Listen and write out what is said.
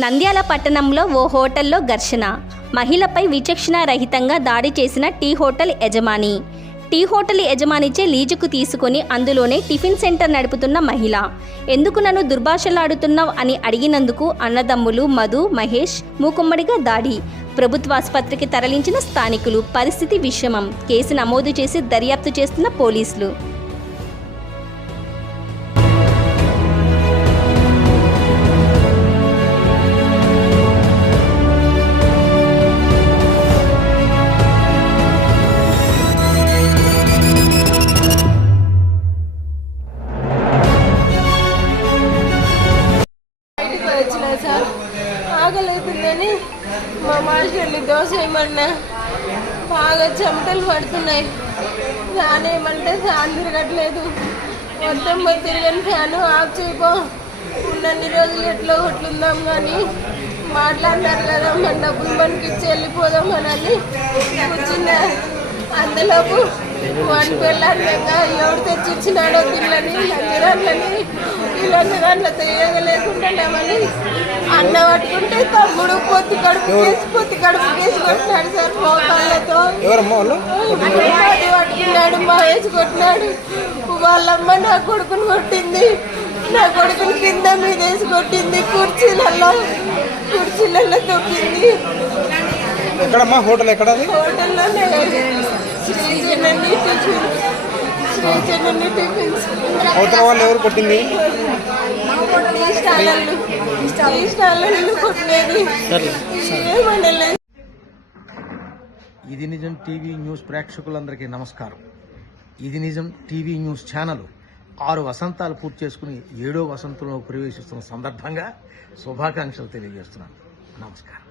నంద్యాల పట్టణంలో ఓ హోటల్లో ఘర్షణ. మహిళపై విచక్షణారహితంగా దాడి చేసిన టీ హోటల్ యజమాని. టీ హోటల్ యజమానిచే లీజుకు తీసుకొని అందులోనే టిఫిన్ సెంటర్ నడుపుతున్న మహిళ. ఎందుకు నన్ను దుర్భాషలాడుతున్నావు? అని అడిగినందుకు అన్నదమ్ములు మధు మహేష్ మూకుమ్మడిగా దాడి. ప్రభుత్వాసుపత్రికి తరలించిన స్థానికులు పరిస్థితి విషమం. కేసు నమోదు చేసి దర్యాప్తు చేస్తున్న పోలీసులు. ఆకలితుందని మా మాస్టర్ని దోశ వేయమన్నా. బాగా చెమటలు పడుతున్నాయి. ఫ్యాన్ ఏమంటే ఫ్యాన్ తిరగట్లేదు. మొత్తం పోయి తిరగని ఫ్యాన్ ఆఫ్ చేయపో. ఉన్నన్ని రోజులు ఎట్లా కొట్లుందాం కానీ మాట్లాడతారు కదా మన డబ్బులు మనకి ఇచ్చి వెళ్ళిపోదాం అని కూర్చున్న అందులోపు వాడి పెళ్ళంగా ఎవరు తెచ్చి ఇచ్చినాడో పిల్లని లంచదాన్లని ఇలాంటి దాంట్లో తెలియగా లేకుండామని అన్న పట్టుకుంటే తమ్ముడు పొత్తి కడుపు కేసి పొత్తి కడుపు కేసి కొట్టినాడు సార్ మోకాళ్ళతో. అది పట్టుకున్నాడు మహేష్ కొట్టినాడు. వాళ్ళమ్మ నా కొడుకుని కొట్టింది. నా కొడుకుని కింద మీద వేసి కొట్టింది కుర్చీలలో కుర్చీలలో తొక్కింది. ఎక్కడమ్మా? హోటల్ ఎక్కడ హోటల్లోనే. శ్రీజనని టిఫిన్. అవతల వాళ్ళు ఎవరు కొట్టింది? ఇది నిజం టీవీ న్యూస్ ప్రేక్షకులందరికీ నమస్కారం. ఇది నిజం టీవీ న్యూస్ ఛానల్. ఆరు వసంతాలు పూర్తి చేసుకుని ఏడో వసంతంలో ప్రవేశిస్తున్న సందర్భంగా శుభాకాంక్షలు తెలియజేస్తున్నాను. నమస్కారం.